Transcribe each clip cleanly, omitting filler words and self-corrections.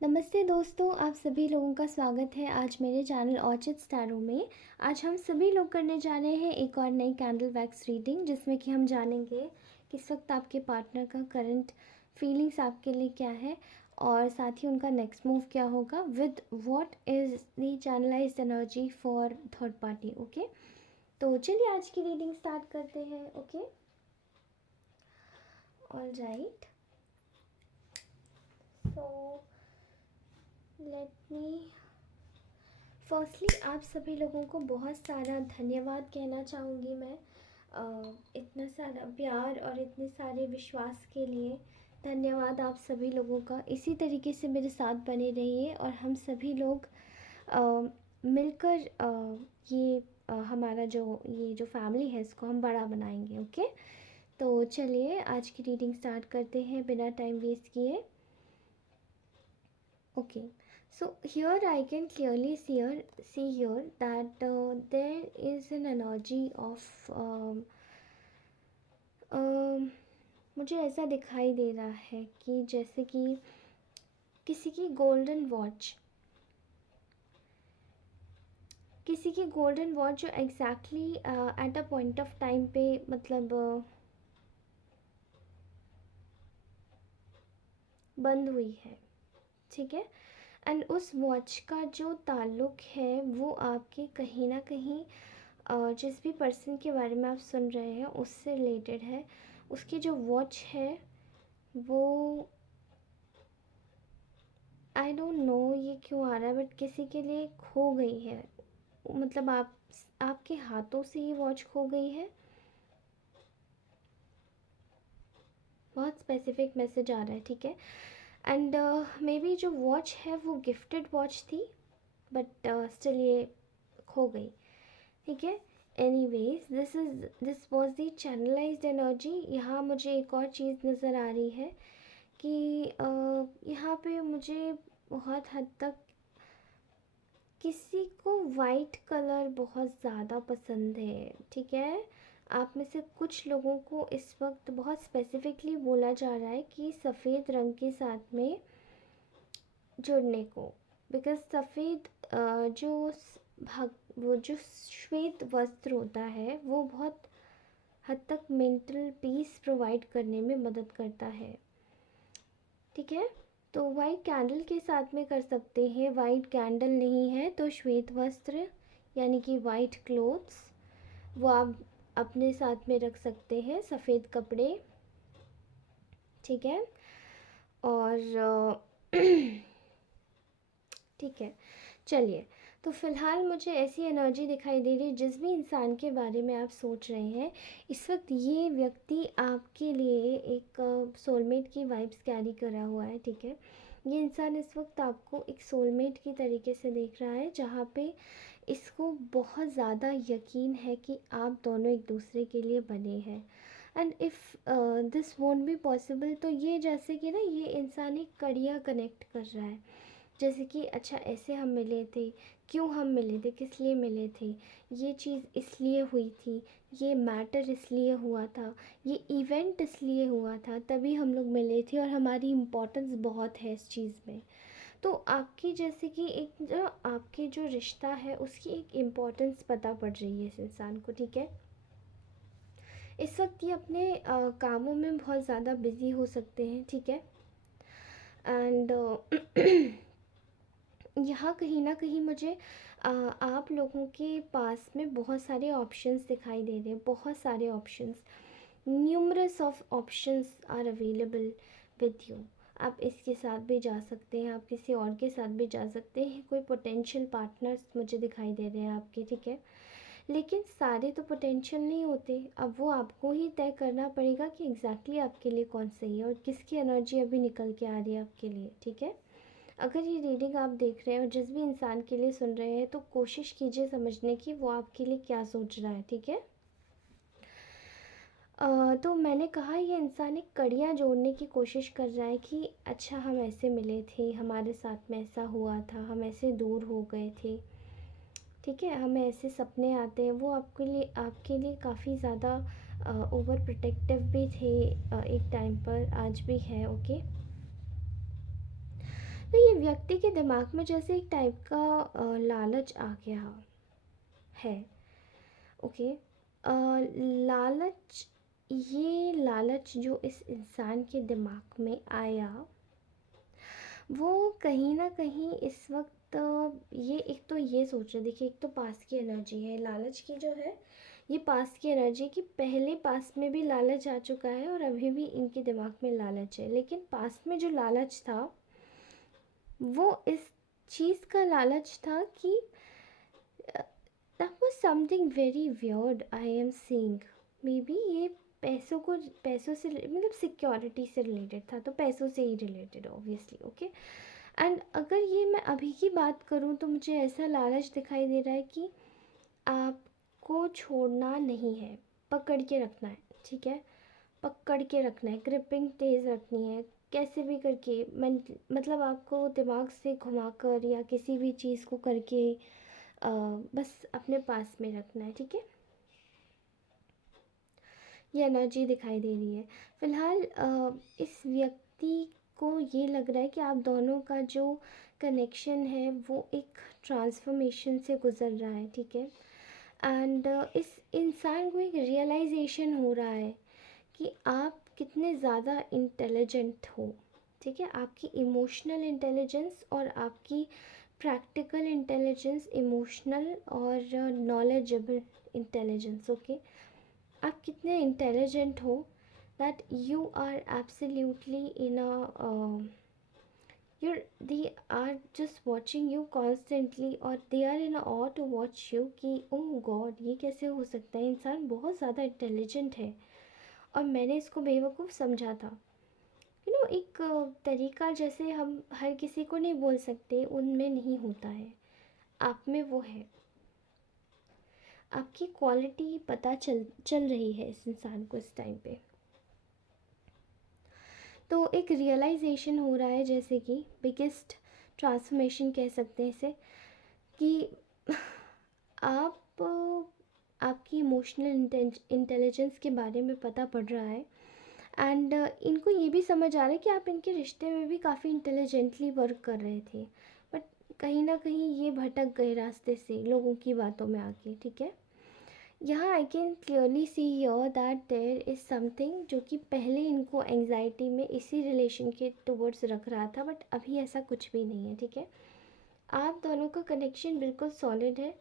नमस्ते दोस्तों, आप सभी लोगों का स्वागत है आज मेरे चैनल ऑर्चिड स्टैरो में। आज हम सभी लोग करने जा रहे हैं एक और नई कैंडल वैक्स रीडिंग, जिसमें कि हम जानेंगे कि इस वक्त आपके पार्टनर का करंट फीलिंग्स आपके लिए क्या है और साथ ही उनका नेक्स्ट मूव क्या होगा with what is the channelised energy for third party. Okay, तो चलिए आज की रीडिंग स्टार्ट करते हैं। Okay, all right, so let me firstly आप सभी लोगों को बहुत सारा धन्यवाद कहना चाहूँगी मैं। इतना सारा प्यार और इतने सारे विश्वास के लिए धन्यवाद आप सभी लोगों का। इसी तरीके से मेरे साथ बने रहिए और हम सभी लोग मिलकर ये हमारा जो फैमिली है इसको हम बड़ा बनाएंगे। ओके, तो चलिए आज की रीडिंग स्टार्ट करते हैं बिना टाइम वेस्ट किए। Okay, so here I can clearly see here that there is an energy of मुझे ऐसा दिखाई दे रहा है कि जैसे कि किसी की गोल्डन वॉच, जो exactly at a point of time पे मतलब बंद हुई है। ठीक है, एंड उस वॉच का जो ताल्लुक है वो आपके कहीं ना कहीं जिस भी पर्सन के बारे में आप सुन रहे हैं उससे रिलेटेड है। उसकी जो वॉच है वो आई डोंट नो ये क्यों आ रहा है, बट किसी के लिए खो गई है। मतलब आपके हाथों से ये वॉच खो गई है। बहुत स्पेसिफिक मैसेज आ रहा है। ठीक है, एंड मे बी जो वॉच है वो गिफ्टेड वॉच थी, बट स्टिल ये खो गई। ठीक है, anyways this was the channelised energy. यहाँ मुझे एक और चीज़ नज़र आ रही है कि यहाँ पे मुझे बहुत हद तक किसी को वाइट कलर बहुत ज़्यादा पसंद है। ठीक है, आप में से कुछ लोगों को इस वक्त बहुत स्पेसिफिकली बोला जा रहा है कि सफ़ेद रंग के साथ में जुड़ने को, बिकॉज सफ़ेद वो जो श्वेत वस्त्र होता है वो बहुत हद तक मेंटल पीस प्रोवाइड करने में मदद करता है। ठीक है, तो वाइट कैंडल के साथ में कर सकते हैं। वाइट कैंडल नहीं है तो श्वेत वस्त्र यानी कि वाइट क्लोथ्स वो आप अपने साथ में रख सकते हैं, सफ़ेद कपड़े। ठीक है, और ठीक है, चलिए, तो फ़िलहाल मुझे ऐसी एनर्जी दिखाई दे रही है जिस भी इंसान के बारे में आप सोच रहे हैं इस वक्त ये व्यक्ति आपके लिए एक सोलमेट की वाइब्स कैरी करा हुआ है। ठीक है, ये इंसान इस वक्त आपको एक सोलमेट की तरीके से देख रहा है, जहाँ पे इसको बहुत ज़्यादा यकीन है कि आप दोनों एक दूसरे के लिए बने हैं। And if this won't be possible, तो ये जैसे कि ना ये इंसान एक कड़िया कनेक्ट कर रहा है, जैसे कि अच्छा ऐसे हम मिले थे, क्यों हम मिले थे, किस लिए मिले थे, ये चीज़ इसलिए हुई थी, ये मैटर इसलिए हुआ था, ये इवेंट इसलिए हुआ था, तभी हम लोग मिले थे और हमारी इम्पोर्टेंस बहुत है इस चीज़ में। तो आपकी जैसे कि एक जो आपके जो रिश्ता है उसकी एक इम्पोर्टेंस पता पड़ रही है इस इंसान को। ठीक है, इस वक्त ये अपने कामों में बहुत ज़्यादा बिज़ी हो सकते हैं। ठीक है, एंड यहाँ कहीं ना कहीं मुझे आप लोगों के पास में बहुत सारे ऑप्शंस दिखाई दे रहे हैं, बहुत सारे options, numerous of options are available with you. आप इसके साथ भी जा सकते हैं, आप किसी और के साथ भी जा सकते हैं, कोई पोटेंशियल पार्टनर्स मुझे दिखाई दे रहे हैं आपके। ठीक है, लेकिन सारे तो पोटेंशियल नहीं होते, अब वो आपको ही तय करना पड़ेगा कि एग्जैक्टली आपके लिए कौन सही है और किसकी एनर्जी अभी निकल के आ रही है आपके लिए। ठीक है, अगर ये रीडिंग आप देख रहे हैं और जिस भी इंसान के लिए सुन रहे हैं तो कोशिश कीजिए समझने की वो आपके लिए क्या सोच रहा है। ठीक है, तो मैंने कहा ये इंसान एक कड़ियाँ जोड़ने की कोशिश कर रहा है कि अच्छा हम ऐसे मिले थे, हमारे साथ में ऐसा हुआ था, हम ऐसे दूर हो गए थे। ठीक है, हमें ऐसे सपने आते हैं। वो आपके लिए काफ़ी ज़्यादा ओवर प्रोटेक्टिव भी थे एक टाइम पर, आज भी है। ओके, तो ये व्यक्ति के दिमाग में जैसे एक टाइप का लालच आ गया है। ओके। लालच, ये लालच जो इस इंसान के दिमाग में आया, वो कहीं ना कहीं इस वक्त ये एक तो ये सोच रहे, देखिए एक तो पास की एनर्जी है लालच की जो है, ये पास की एनर्जी की पहले पास में भी लालच आ चुका है और अभी भी इनके दिमाग में लालच है, लेकिन पास में जो लालच था वो इस चीज़ का लालच था कि that was something very weird I am seeing. May be ये पैसों से मतलब सिक्योरिटी से रिलेटेड था, तो पैसों से ही रिलेटेड ऑब्वियसली। ओके। एंड अगर ये मैं अभी की बात करूँ तो मुझे ऐसा लालच दिखाई दे रहा है कि आपको छोड़ना नहीं है, पकड़ के रखना है, ठीक है, पकड़ के रखना है, ग्रिपिंग तेज़ रखनी है, कैसे भी करके मतलब आपको दिमाग से घुमाकर या किसी भी चीज़ को करके बस अपने पास में रखना है, ठीक है। ये एनर्जी दिखाई दे रही है फ़िलहाल। इस व्यक्ति को ये लग रहा है कि आप दोनों का जो कनेक्शन है वो एक ट्रांसफॉर्मेशन से गुज़र रहा है, ठीक है। एंड इस इंसान को एक रियलाइजेशन हो रहा है कि आप कितने ज़्यादा इंटेलिजेंट हो, ठीक है। आपकी इमोशनल इंटेलिजेंस और आपकी प्रैक्टिकल इंटेलिजेंस, इमोशनल और नॉलेजेबल इंटेलिजेंस, ओके। आप कितने इंटेलिजेंट हो that you are absolutely in a you're they are just watching you constantly और they are in awe to watch you कि oh god ये कैसे हो सकता है, इंसान बहुत ज़्यादा इंटेलिजेंट है और मैंने इसको बेवकूफ़ समझा था। एक तरीका जैसे हम हर किसी को नहीं बोल सकते, उनमें नहीं होता है, आप में वो है। आपकी क्वालिटी पता चल रही है इस इंसान को इस टाइम पे। तो एक रियलाइजेशन हो रहा है, जैसे कि बिगेस्ट ट्रांसफॉर्मेशन कह सकते हैं इसे, कि आप आपकी इमोशनल इंटेलिजेंस के बारे में पता पड़ रहा है। एंड इनको ये भी समझ आ रहा है कि आप इनके रिश्ते में भी काफ़ी इंटेलिजेंटली वर्क कर रहे थे, बट कहीं ना कहीं ये भटक गए रास्ते से लोगों की बातों में आके, ठीक है। यहाँ I can clearly see here that there is something जो कि पहले इनको एंजाइटी में इसी रिलेशन के टुवर्ड्स रख रहा था, बट अभी ऐसा कुछ भी नहीं है, ठीक है। आप दोनों का कनेक्शन बिल्कुल सॉलिड है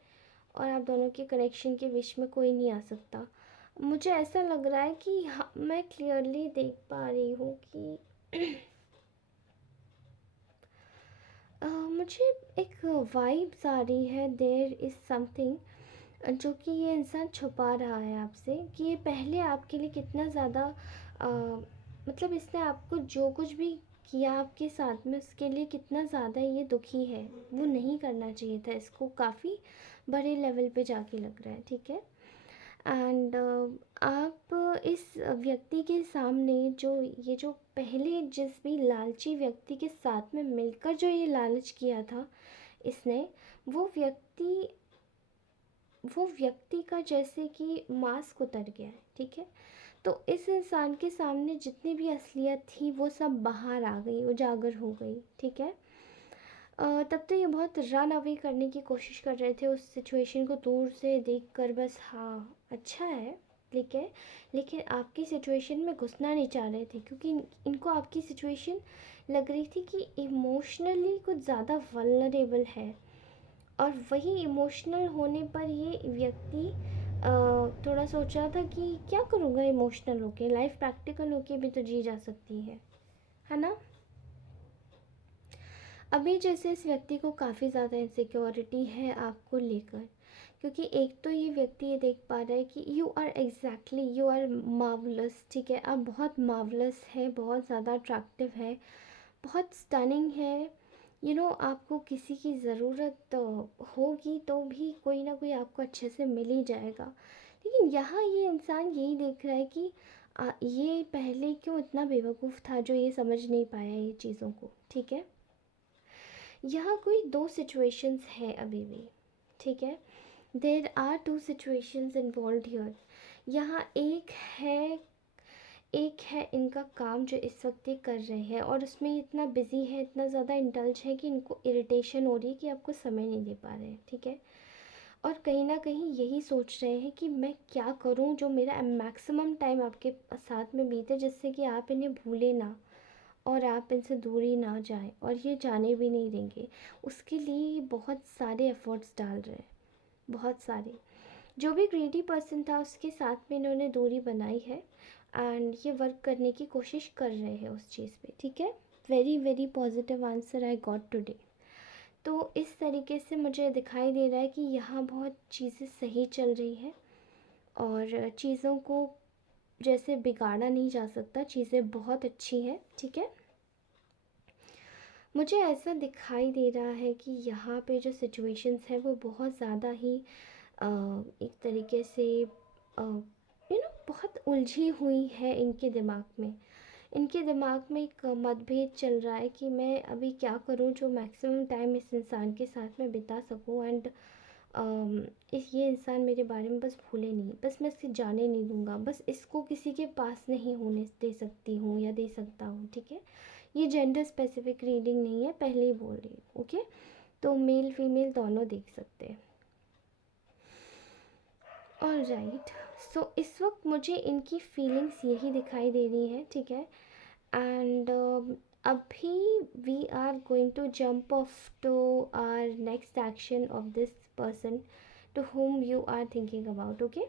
और आप दोनों के कनेक्शन के बीच में कोई नहीं आ सकता। मुझे ऐसा लग रहा है कि हाँ, मैं क्लियरली देख पा रही हूँ कि मुझे एक वाइब्स आ रही है, देयर इज़ समथिंग जो कि ये इंसान छुपा रहा है आपसे, कि ये पहले आपके लिए कितना ज़्यादा मतलब इसने आपको जो कुछ भी किया आपके साथ में उसके लिए कितना ज़्यादा ये दुखी है, वो नहीं करना चाहिए था, इसको काफ़ी बड़े लेवल पे जाके लग रहा है, ठीक है। एंड आप इस व्यक्ति के सामने जो पहले जिस भी लालची व्यक्ति के साथ में मिलकर जो ये लालच किया था इसने, वो व्यक्ति वो व्यक्ति का जैसे कि मास्क उतर गया है, ठीक है। तो इस इंसान के सामने जितनी भी असलियत थी वो सब बाहर आ गई, उजागर हो गई, ठीक है। तब तो ये बहुत रन अवे करने की कोशिश कर रहे थे उस सिचुएशन को, दूर से देखकर बस हाँ अच्छा है, लेकिन लेकिन आपकी सिचुएशन में घुसना नहीं चाह रहे थे, क्योंकि इनको आपकी सिचुएशन लग रही थी कि इमोशनली कुछ ज़्यादा वल्नरेबल है। और वही इमोशनल होने पर ये व्यक्ति थोड़ा सोच रहा था कि क्या करूँगा इमोशनल होके, लाइफ प्रैक्टिकल होके भी तो जी जा सकती है ना। अभी जैसे इस व्यक्ति को काफ़ी ज़्यादा इनसिक्योरिटी है आपको लेकर, क्योंकि एक तो ये व्यक्ति ये देख पा रहा है कि यू आर मार्वलस, ठीक है, आप बहुत मार्वलस है, बहुत ज़्यादा अट्रैक्टिव है, बहुत स्टनिंग है। आपको किसी की ज़रूरत होगी तो भी कोई ना कोई आपको अच्छे से मिल ही जाएगा। लेकिन यहाँ ये इंसान यही देख रहा है कि ये पहले क्यों इतना बेवकूफ़ था जो ये समझ नहीं पाया ये चीज़ों को, ठीक है। यहाँ कोई दो सिचुएशंस है अभी भी, ठीक है। There are two situations involve here. यहाँ एक है एक है इनका काम जो इस वक्त ये कर रहे हैं, और उसमें ये इतना बिजी है, इतना ज़्यादा इंडल्ज है कि इनको इरिटेशन हो रही है कि आपको समय नहीं दे पा रहे हैं, ठीक है। और कहीं ना कहीं यही सोच रहे हैं कि मैं क्या करूं जो मेरा मैक्सिमम टाइम आपके साथ में बीते, जिससे कि आप इन्हें भूले ना और आप इनसे दूरी ना जाएं, और ये जाने भी नहीं देंगे। उसके लिए बहुत सारे एफ़र्ट्स डाल रहे हैं, बहुत सारे। जो भी ग्रीडी पर्सन था उसके साथ में इन्होंने दूरी बनाई है, एंड ये वर्क करने की कोशिश कर रहे हैं उस चीज़ पे, ठीक है। Very very positive answer I got today. तो इस तरीके से मुझे दिखाई दे रहा है कि यहाँ बहुत चीज़ें सही चल रही हैं, और चीज़ों को जैसे बिगाड़ा नहीं जा सकता, चीज़ें बहुत अच्छी हैं, ठीक है। मुझे ऐसा दिखाई दे रहा है कि यहाँ पे जो सिचुएशंस है वो बहुत ज़्यादा ही एक तरीके से बहुत उलझी हुई है इनके दिमाग में। इनके दिमाग में एक मतभेद चल रहा है कि मैं अभी क्या करूं जो मैक्सिमम टाइम इस इंसान के साथ में बिता सकूं, एंड इस ये इंसान मेरे बारे में बस भूले नहीं, बस मैं इससे जाने नहीं दूंगा, बस इसको किसी के पास नहीं होने दे सकती हूँ या दे सकता हूँ, ठीक है। ये जेंडर स्पेसिफिक रीडिंग नहीं है, पहले ही बोल रही हूँ, ओके। तो मेल फीमेल दोनों देख सकते हैं। ऑल राइट, सो इस वक्त मुझे इनकी फीलिंग्स यही दिखाई दे रही हैं, ठीक है। एंड अभी we are going to jump off to our next action of this person to whom you are thinking about, okay.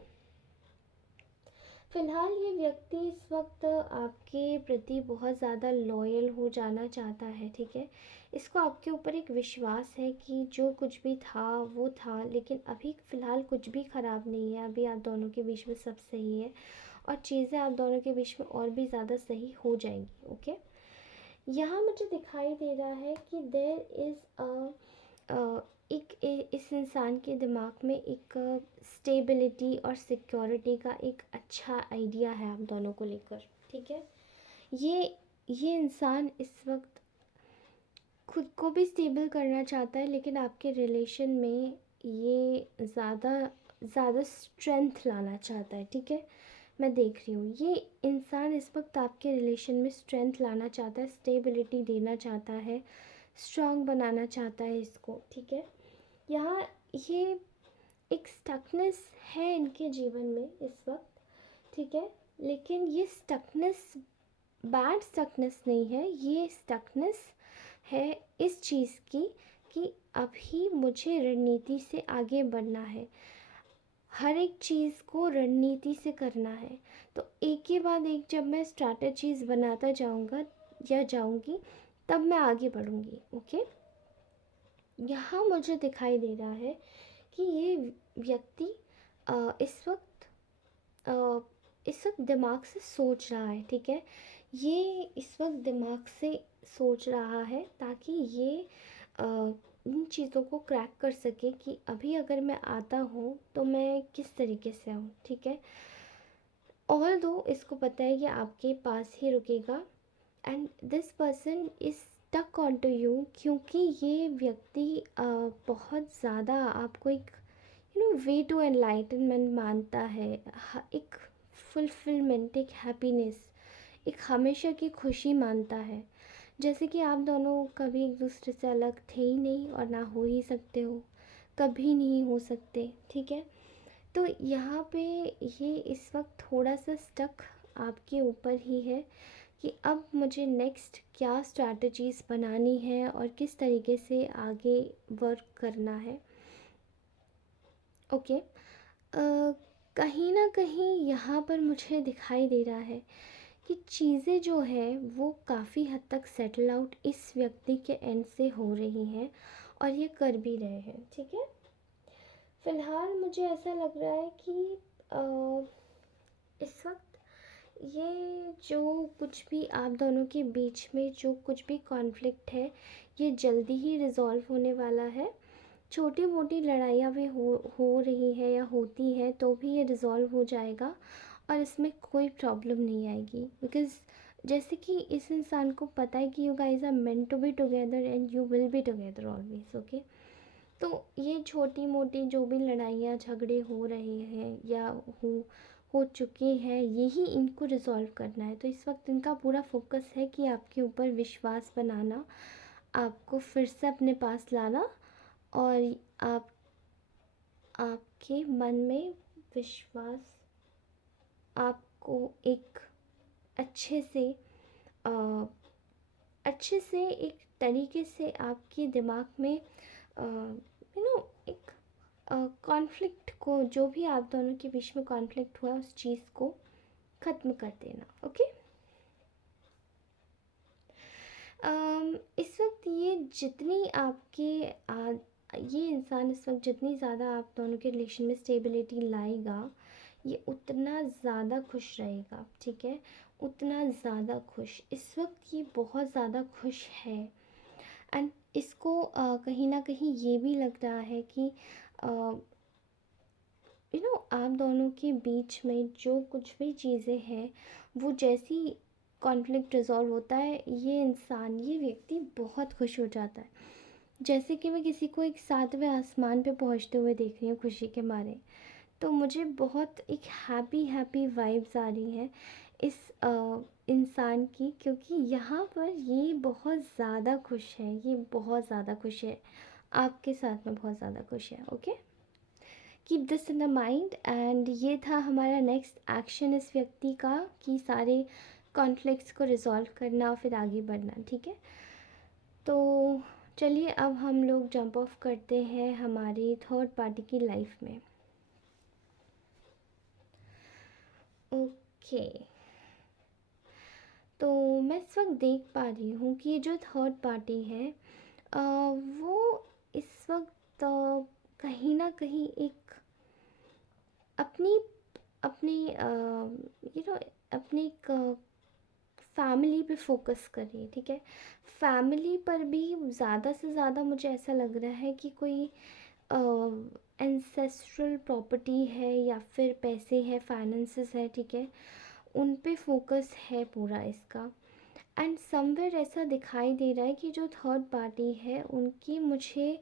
फ़िलहाल ये व्यक्ति इस वक्त आपके प्रति बहुत ज़्यादा लॉयल हो जाना चाहता है, ठीक है। इसको आपके ऊपर एक विश्वास है कि जो कुछ भी था वो था, लेकिन अभी फ़िलहाल कुछ भी ख़राब नहीं है, अभी आप दोनों के बीच में सब सही है, और चीज़ें आप दोनों के बीच में और भी ज़्यादा सही हो जाएंगी, ओके। यहाँ मुझे दिखाई दे रहा है कि देयर इज़ इस इंसान के दिमाग में एक स्टेबिलिटी और सिक्योरिटी का एक अच्छा आइडिया है आप दोनों को लेकर, ठीक है। ये इंसान इस वक्त खुद को भी स्टेबल करना चाहता है, लेकिन आपके रिलेशन में ये ज़्यादा स्ट्रेंथ लाना चाहता है, ठीक है। मैं देख रही हूँ ये इंसान इस वक्त आपके रिलेशन में स्ट्रेंथ लाना चाहता है, स्टेबिलिटी देना चाहता है, स्ट्रांग बनाना चाहता है इसको, ठीक है। यहाँ ये एक स्टकनेस है इनके जीवन में इस वक्त, ठीक है। लेकिन ये स्टकनेस बैड स्टकनेस नहीं है, ये स्टकनेस है इस चीज़ की कि अभी मुझे रणनीति से आगे बढ़ना है, हर एक चीज़ को रणनीति से करना है। तो एक के बाद एक जब मैं स्ट्रैटेजीज़ बनाता जाऊंगा या जाऊंगी, तब मैं आगे बढ़ूंगी, ओके। यहाँ मुझे दिखाई दे रहा है कि ये व्यक्ति अ, इस वक्त दिमाग से सोच रहा है, ठीक है। ये इस वक्त दिमाग से सोच रहा है ताकि ये इन चीज़ों को क्रैक कर सके कि अभी अगर मैं आता हूँ तो मैं किस तरीके से आऊँ, ठीक है। ऑल दो इसको पता है कि आपके पास ही रुकेगा, and this person is stuck on to you, क्योंकि ये व्यक्ति बहुत ज़्यादा आपको एक वे टू एनलाइटनमेंट मानता है, एक फुलफिलमेंट, एक हैप्पीनेस, एक हमेशा की खुशी मानता है। जैसे कि आप दोनों कभी एक दूसरे से अलग थे ही नहीं और ना हो ही सकते हो, कभी नहीं हो सकते, ठीक है। तो यहाँ पे ये इस वक्त थोड़ा सा स्टक आपके ऊपर ही है कि अब मुझे नेक्स्ट क्या स्ट्रैटेजीज़ बनानी है और किस तरीके से आगे वर्क करना है, ओके। कहीं ना कहीं यहाँ पर मुझे दिखाई दे रहा है कि चीज़ें जो है वो काफ़ी हद तक सेटल आउट इस व्यक्ति के एंड से हो रही हैं, और ये कर भी रहे हैं, ठीक है। फ़िलहाल मुझे ऐसा लग रहा है कि इस वक्त ये जो कुछ भी आप दोनों के बीच में जो कुछ भी कॉन्फ्लिक्ट है, ये जल्दी ही रिज़ॉल्व होने वाला है। छोटी मोटी लड़ाइयाँ भी हो रही है या होती है तो भी ये रिज़ॉल्व हो जाएगा, और इसमें कोई प्रॉब्लम नहीं आएगी, बिकॉज़ जैसे कि इस इंसान को पता है कि you guys are meant to be together and you will be together always, okay. तो ये छोटी मोटी जो भी लड़ाइयाँ झगड़े हो रहे हैं या हो चुके हैं, यही इनको रिज़ॉल्व करना है। तो इस वक्त इनका पूरा फोकस है कि आपके ऊपर विश्वास बनाना, आपको फिर से अपने पास लाना, और आप आपके मन में विश्वास आपको एक अच्छे से अ, अच्छे से एक तरीके से आपके दिमाग में एक कॉन्फ्लिक्ट को, जो भी आप दोनों के बीच में कॉन्फ्लिक्ट हुआ उस चीज़ को ख़त्म कर देना। ओके। इस वक्त ये जितनी आपके ये इंसान इस वक्त जितनी ज़्यादा आप दोनों के रिलेशन में स्टेबिलिटी लाएगा, ये उतना ज़्यादा खुश रहेगा। ठीक है, उतना ज़्यादा खुश। इस वक्त ये बहुत ज़्यादा खुश है, एंड इसको कहीं ना कहीं ये भी लग रहा है कि आप दोनों के बीच में जो कुछ भी चीज़ें हैं, वो जैसी कॉन्फ्लिक्ट रिजॉल्व होता है, ये इंसान, ये व्यक्ति बहुत खुश हो जाता है। जैसे कि मैं किसी को एक 7वें आसमान पे पहुंचते हुए देख रही हूँ खुशी के मारे, तो मुझे बहुत एक हैप्पी हैप्पी वाइब्स आ रही हैं इस इंसान की, क्योंकि यहाँ पर ये बहुत ज़्यादा खुश है, ये बहुत ज़्यादा खुश है, आपके साथ में बहुत ज़्यादा खुश है। Okay, keep this in the mind. And ये था हमारा नेक्स्ट एक्शन इस व्यक्ति का, कि सारे कॉन्फ्लिक्ट्स को रिजॉल्व करना और फिर आगे बढ़ना। ठीक है, तो चलिए अब हम लोग जंप ऑफ करते हैं हमारी थर्ड पार्टी की लाइफ में। ओके, तो मैं इस वक्त देख पा रही हूँ कि ये जो थर्ड पार्टी है वो इस वक्त कहीं ना कहीं एक अपनी अपनी अपनी फैमिली पे फोकस कर रही है। ठीक है, फैमिली पर भी ज़्यादा से ज़्यादा मुझे ऐसा लग रहा है कि कोई एंसेस्ट्रल प्रॉपर्टी है या फिर पैसे है, फाइनेंसेस है। ठीक है, उन पे फोकस है पूरा इसका। एंड समवेयर ऐसा दिखाई दे रहा है कि जो थर्ड पार्टी है उनकी मुझे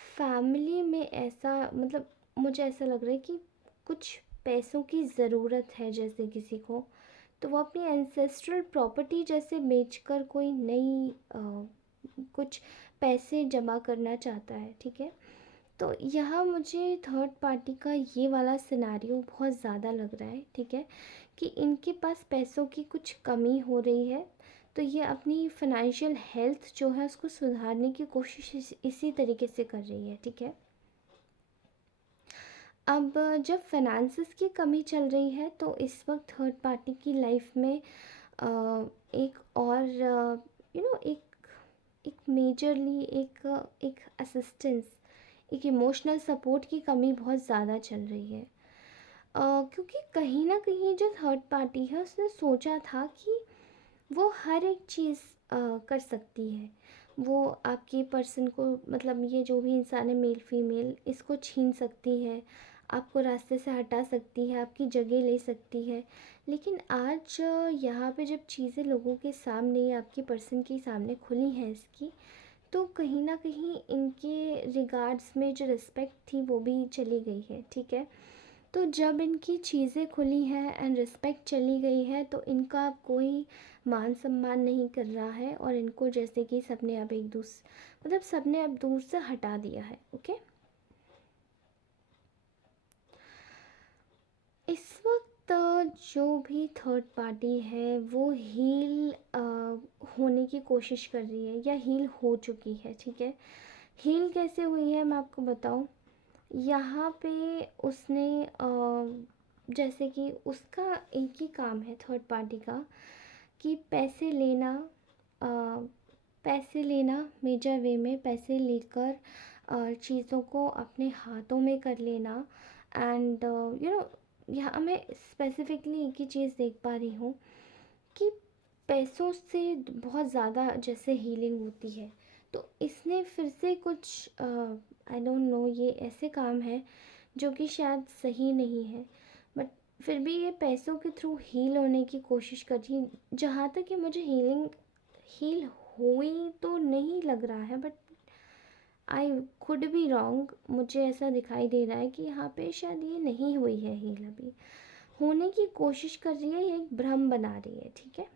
फैमिली में ऐसा, मतलब मुझे ऐसा लग रहा है कि कुछ पैसों की ज़रूरत है जैसे किसी को, तो वो अपनी एंसेस्ट्रल प्रॉपर्टी जैसे बेचकर कोई नई कुछ पैसे जमा करना चाहता है। ठीक है, तो यहाँ मुझे थर्ड पार्टी का ये वाला सिनेरियो बहुत ज़्यादा लग रहा है। ठीक है, कि इनके पास पैसों की कुछ कमी हो रही है, तो ये अपनी फाइनेंशियल हेल्थ जो है उसको सुधारने की कोशिश इसी तरीके से कर रही है। ठीक है, अब जब फाइनेंसेस की कमी चल रही है, तो इस वक्त थर्ड पार्टी की लाइफ में एक और एक मेजरली एक असिस्टेंस, एक इमोशनल सपोर्ट की कमी बहुत ज़्यादा चल रही है। क्योंकि कहीं ना कहीं जो थर्ड पार्टी है उसने सोचा था कि वो हर एक चीज़ कर सकती है। वो आपके पर्सन को, मतलब ये जो भी इंसान है, मेल फीमेल, इसको छीन सकती है, आपको रास्ते से हटा सकती है, आपकी जगह ले सकती है। लेकिन आज यहाँ पे जब चीज़ें लोगों के सामने, आपके पर्सन के सामने खुली हैं इसकी, तो कहीं ना कहीं इनके रिगार्ड्स में जो रिस्पेक्ट थी वो भी चली गई है। ठीक है, तो जब इनकी चीज़ें खुली हैं एंड रिस्पेक्ट चली गई है, तो इनका अब कोई मान सम्मान नहीं कर रहा है, और इनको जैसे कि सबने अब सबने अब दूर से हटा दिया है। ओके, इस वक्त जो भी थर्ड पार्टी है वो हील होने की कोशिश कर रही है या हील हो चुकी है। ठीक है, हील कैसे हुई है मैं आपको बताऊं। यहाँ पे उसने जैसे कि उसका एक ही काम है थर्ड पार्टी का, कि अ, पैसे लेना, मेजर वे में पैसे लेकर चीज़ों को अपने हाथों में कर लेना। एंड यहाँ मैं स्पेसिफिकली एक ही चीज़ देख पा रही हूँ कि पैसों से बहुत ज़्यादा जैसे हीलिंग होती है, तो इसने फिर से कुछ आई डोंट नो, ये ऐसे काम है जो कि शायद सही नहीं है, बट फिर भी ये पैसों के थ्रू हील होने की कोशिश कर रही है। जहाँ तक कि मुझे हील हुई तो नहीं लग रहा है, but I could be wrong, मुझे ऐसा दिखाई दे रहा है कि यहाँ पे शायद ये नहीं हुई है हील अभी। होने की कोशिश कर रही है या एक भ्रम बना रही है, ठीक है।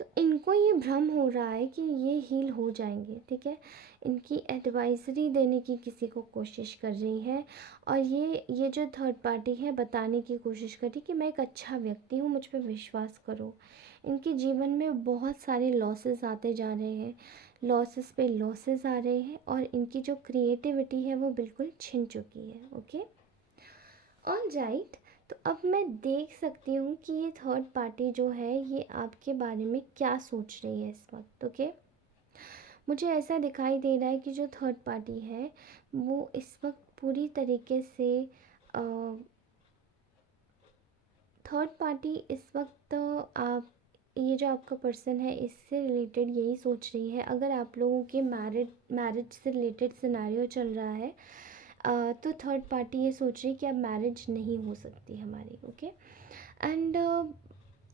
तो इनको ये भ्रम हो रहा है कि ये हील हो जाएंगे, ठीक है। इनकी एडवाइजरी देने की किसी को कोशिश कर रही है, और ये जो थर्ड पार्टी है बताने की कोशिश कर रही कि मैं एक अच्छा व्यक्ति हूँ, मुझ पर विश्वास करो। इनके जीवन में बहुत सारे लॉसेस आते जा रहे हैं, लॉसेस पे लॉसेस आ रहे हैं, और इनकी जो क्रिएटिविटी है वो बिल्कुल छिन चुकी है। Okay, all right. तो अब मैं देख सकती हूँ कि ये थर्ड पार्टी जो है ये आपके बारे में क्या सोच रही है इस वक्त। ओके, मुझे ऐसा दिखाई दे रहा है कि जो थर्ड पार्टी है वो इस वक्त पूरी तरीके से थर्ड पार्टी इस वक्त आप ये जो आपका पर्सन है इससे रिलेटेड यही सोच रही है। अगर आप लोगों के मैरिज से रिलेटेड सिनेरियो चल रहा है तो थर्ड पार्टी ये सोच रही है कि अब मैरिज नहीं हो सकती हमारी। ओके, एंड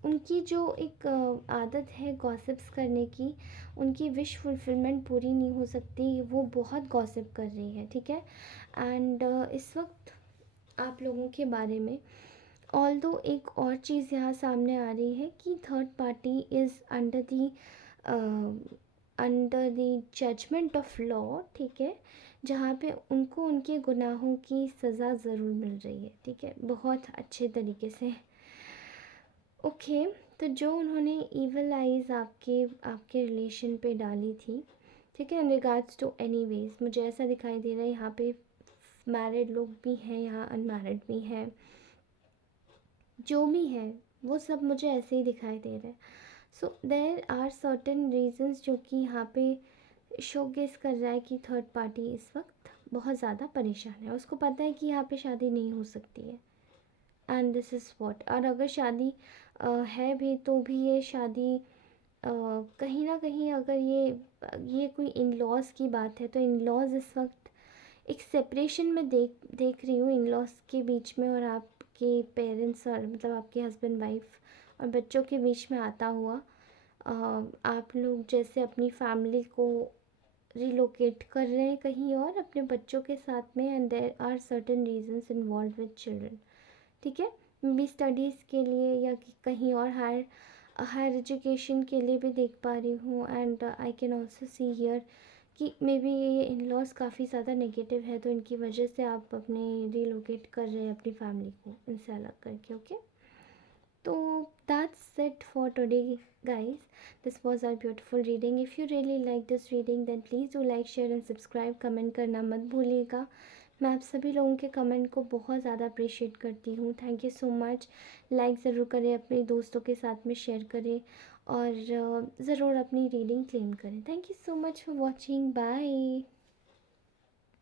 उनकी जो एक आदत है गॉसिप्स करने की, उनकी विश फुलफिलमेंट पूरी नहीं हो सकती, वो बहुत गॉसिप कर रही है, ठीक है। एंड इस वक्त आप लोगों के बारे में ऑल्दो एक और चीज़ यहाँ सामने आ रही है कि third party is under the judgement of law, ठीक है, जहाँ पे उनको उनके गुनाहों की सज़ा ज़रूर मिल रही है, ठीक है, बहुत अच्छे तरीके से। ओके, तो जो उन्होंने ईवल आइज़ आपके आपके रिलेशन पे डाली थी, ठीक है, इन रिगार्ड्स टू एनीवेज, मुझे ऐसा दिखाई दे रहा है यहाँ पे मैरिड लोग भी हैं, यहाँ अनमैरिड भी हैं, जो भी है वो सब मुझे ऐसे ही दिखाई दे रहा है। सो देर आर सर्टेन रीजंस जो कि यहाँ पे शोकेस कर रहा है कि थर्ड पार्टी इस वक्त बहुत ज़्यादा परेशान है, उसको पता है कि यहाँ पे शादी नहीं हो सकती है, एंड दिस इज़ वॉट। और अगर शादी है भी तो भी ये शादी कहीं ना कहीं, अगर ये कोई इन लॉज की बात है तो इन लॉज इस वक्त एक सेपरेशन में देख रही हूँ इन लॉज के बीच में, और आपके पेरेंट्स और मतलब आपके हस्बैंड वाइफ और बच्चों के बीच में आता हुआ। आप लोग जैसे अपनी फैमिली को रिलोकेट कर रहे हैं कहीं और अपने बच्चों के साथ में, and there are certain reasons involve with children, ठीक है, भी स्टडीज़ के लिए या कहीं और हायर हायर एजुकेशन के लिए भी देख पा रही हूँ। And I can also see here कि मे बी ये इन लॉज काफ़ी ज़्यादा नेगेटिव है, तो इनकी वजह से आप अपने रिलोकेट कर रहे हैं अपनी फैमिली को इनसे अलग करके। ओके, तो that's it for today guys. This was our beautiful reading. If you really like this reading then please do like, share and subscribe. Comment करना मत भूलिएगा, मैं आप सभी लोगों के कमेंट को बहुत ज़्यादा अप्रिशिएट करती हूँ। Thank you so much. Like ज़रूर करें, अपने दोस्तों के साथ में शेयर करें, और ज़रूर अपनी रीडिंग क्लेम करें। Thank you so much for watching, bye.